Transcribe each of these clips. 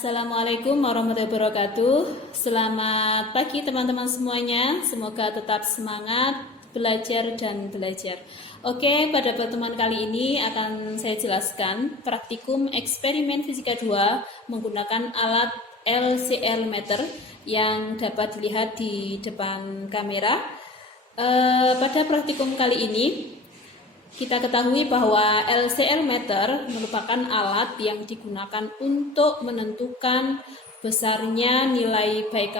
Assalamualaikum warahmatullahi wabarakatuh. Selamat pagi teman-teman semuanya. Semoga tetap semangat belajar dan belajar. Oke, pada pertemuan kali ini akan saya jelaskan praktikum eksperimen fisika 2 menggunakan alat LCR meter yang dapat dilihat di depan kamera. Pada praktikum kali ini kita ketahui bahwa LCR meter merupakan alat yang digunakan untuk menentukan besarnya nilai baik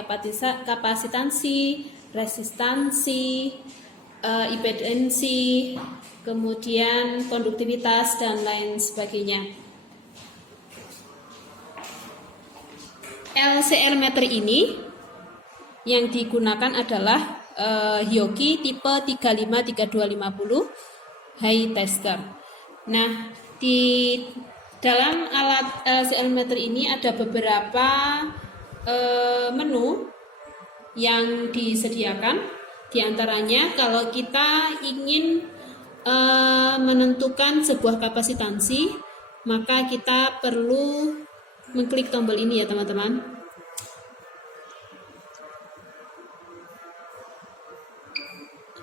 kapasitansi, resistansi, impedansi, kemudian konduktivitas, dan lain sebagainya. LCR meter ini yang digunakan adalah Hioki tipe 353250 high tester. Nah, di dalam alat LCR meter ini ada beberapa menu yang disediakan. Di antaranya, kalau kita ingin menentukan sebuah kapasitansi, maka kita perlu mengklik tombol ini ya teman-teman.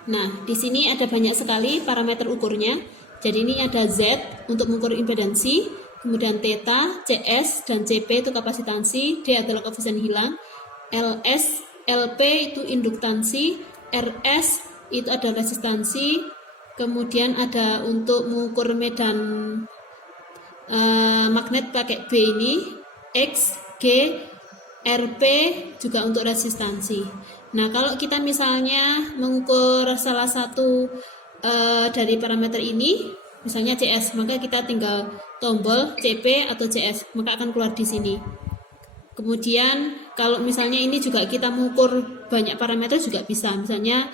Nah, di sini ada banyak sekali parameter ukurnya. Jadi ini ada Z untuk mengukur impedansi, kemudian theta, CS, dan CP itu kapasitansi, D adalah koefisien hilang, LS, LP itu induktansi, RS itu ada resistansi, kemudian ada untuk mengukur medan magnet pakai B ini, X, G, RP juga untuk resistansi. Nah, kalau kita misalnya mengukur salah satu dari parameter ini, misalnya CS, maka kita tinggal tombol CP atau CS, maka akan keluar di sini. Kemudian kalau misalnya ini juga kita mengukur banyak parameter juga bisa, misalnya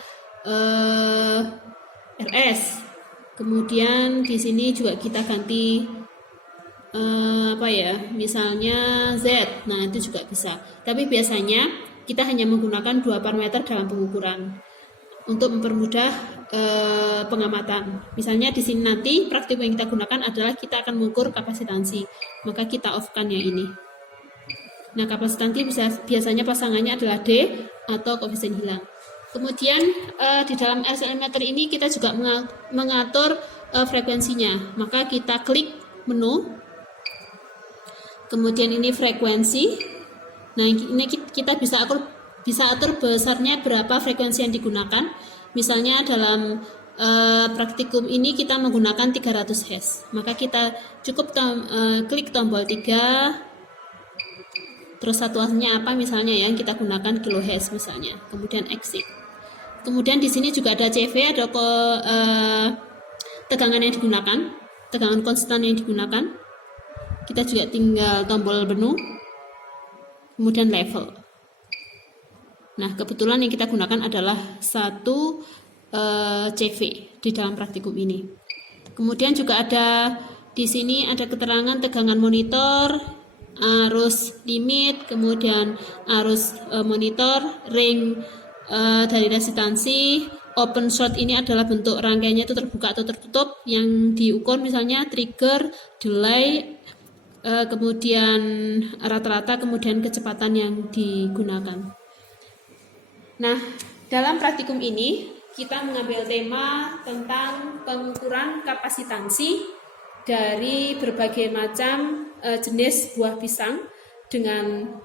RS. Kemudian di sini juga kita ganti misalnya Z. Nah, itu juga bisa. Tapi biasanya kita hanya menggunakan 2 parameter dalam pengukuran untuk mempermudah pengamatan. Misalnya di sini nanti praktik yang kita gunakan adalah kita akan mengukur kapasitansi, maka kita off-kan yang ini. Nah, kapasitansi biasanya pasangannya adalah D atau koefisien hilang. Kemudian di dalam LCR meter ini kita juga mengatur frekuensinya, maka kita klik menu, kemudian ini frekuensi. Nah, ini kita bisa atur besarnya berapa frekuensi yang digunakan. Misalnya dalam praktikum ini kita menggunakan 300 Hz. Maka kita cukup klik tombol 3, terus satuannya apa misalnya yang kita gunakan kilohertz misalnya. Kemudian exit. Kemudian di sini juga ada CV, ada tegangan yang digunakan, tegangan konstan yang digunakan. Kita juga tinggal tombol menu, kemudian level. Nah, kebetulan yang kita gunakan adalah 1 CV di dalam praktikum ini. Kemudian juga ada di sini ada keterangan tegangan monitor, arus limit, kemudian arus monitor, ring dari resistansi, open short ini adalah bentuk rangkaiannya itu terbuka atau tertutup yang diukur, misalnya trigger, delay, kemudian rata-rata, kemudian kecepatan yang digunakan. Nah, dalam praktikum ini kita mengambil tema tentang pengukuran kapasitansi dari berbagai macam jenis buah pisang dengan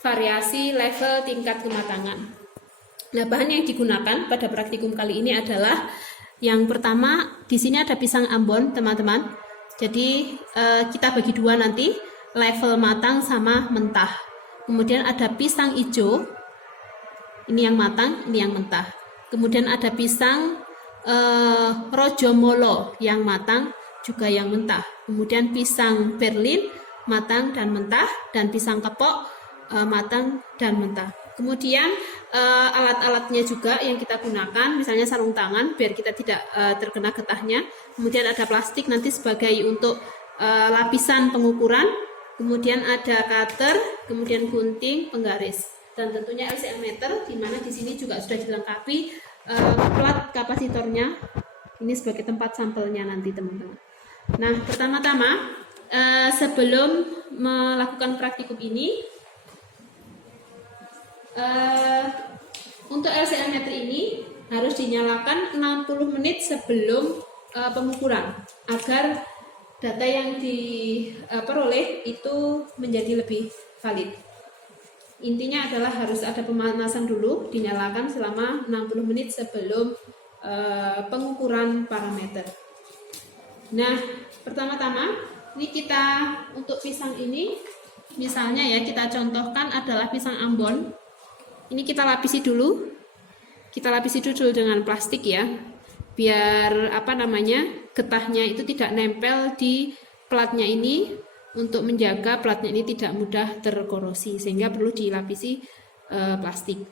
variasi level tingkat kematangan. Nah, bahan yang digunakan pada praktikum kali ini adalah yang pertama, di sini ada pisang Ambon, teman-teman. Jadi kita bagi 2 nanti, level matang sama mentah. Kemudian ada pisang hijau, ini yang matang, ini yang mentah. Kemudian ada pisang Rojomolo yang matang, juga yang mentah. Kemudian pisang Berlin matang dan mentah, dan pisang kepok matang dan mentah. Kemudian alat-alatnya juga yang kita gunakan, misalnya sarung tangan biar kita tidak terkena getahnya. Kemudian ada plastik nanti sebagai untuk lapisan pengukuran. Kemudian ada cutter, kemudian gunting, penggaris, dan tentunya LCR meter, di mana di sini juga sudah dilengkapi plat kapasitornya. Ini sebagai tempat sampelnya nanti teman-teman. Nah, pertama-tama sebelum melakukan praktikum ini, untuk LCL meter ini harus dinyalakan 60 menit sebelum pengukuran agar data yang diperoleh itu menjadi lebih valid. Intinya adalah harus ada pemanasan dulu, dinyalakan selama 60 menit sebelum pengukuran parameter. Nah, pertama-tama ini kita untuk pisang ini, misalnya ya kita contohkan adalah pisang Ambon. Ini kita lapisi dulu. Kita lapisi dulu dengan plastik ya. Biar getahnya itu tidak nempel di platnya ini, untuk menjaga platnya ini tidak mudah terkorosi, sehingga perlu dilapisi plastik.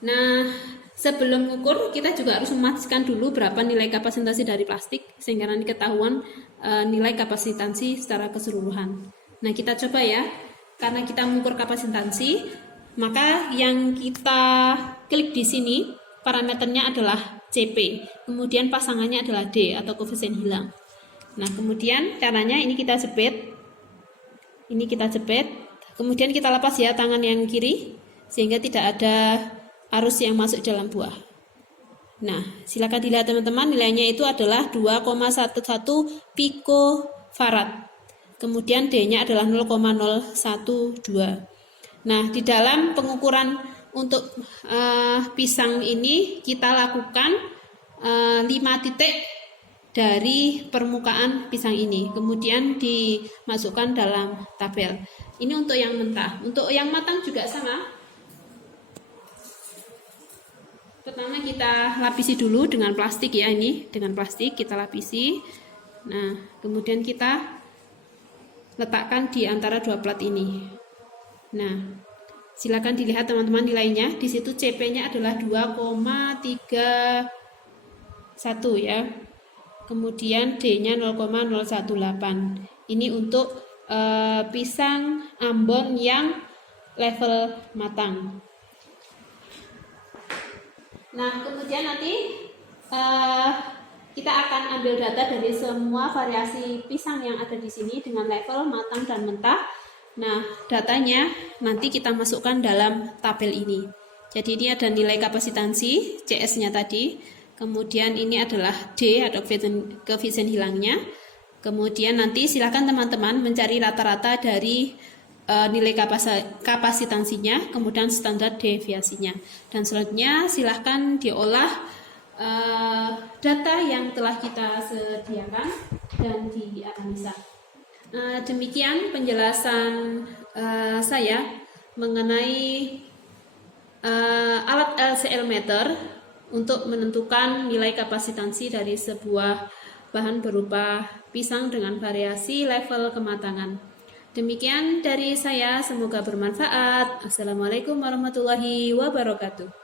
Nah, sebelum mengukur kita juga harus memastikan dulu berapa nilai kapasitansi dari plastik, sehingga nanti ketahuan nilai kapasitansi secara keseluruhan. Nah, kita coba ya, karena kita mengukur kapasitansi, maka yang kita klik di sini parameternya adalah CP, kemudian pasangannya adalah D atau koefisien hilang. Nah, kemudian caranya ini kita jepit, kemudian kita lepas ya tangan yang kiri, sehingga tidak ada arus yang masuk dalam buah. Nah, silakan dilihat teman-teman, nilainya itu adalah 2,11 picofarad. Kemudian D-nya adalah 0,012. Nah, di dalam pengukuran untuk pisang ini kita lakukan 5 titik dari permukaan pisang ini, kemudian dimasukkan dalam tabel. Ini untuk yang mentah. Untuk yang matang juga sama. Pertama kita lapisi dulu dengan plastik ya, ini dengan plastik kita lapisi. Nah, kemudian kita letakkan di antara dua plat ini. Nah, silakan dilihat teman-teman nilainya. Di situ CP-nya adalah 2,31 ya. Kemudian D-nya 0,018. Ini untuk pisang Ambon yang level matang. Nah, kemudian nanti kita akan ambil data dari semua variasi pisang yang ada di sini dengan level matang dan mentah. Nah, datanya nanti kita masukkan dalam tabel ini. Jadi ini ada nilai kapasitansi CS-nya tadi. Kemudian ini adalah D atau koefisien hilangnya. Kemudian nanti silakan teman-teman mencari rata-rata dari nilai kapasitansinya, kemudian standar deviasinya. Dan selanjutnya silahkan diolah data yang telah kita sediakan dan dianalisa. Demikian penjelasan saya mengenai alat LCL meter untuk menentukan nilai kapasitansi dari sebuah bahan berupa pisang dengan variasi level kematangan. Demikian dari saya, semoga bermanfaat. Assalamualaikum warahmatullahi wabarakatuh.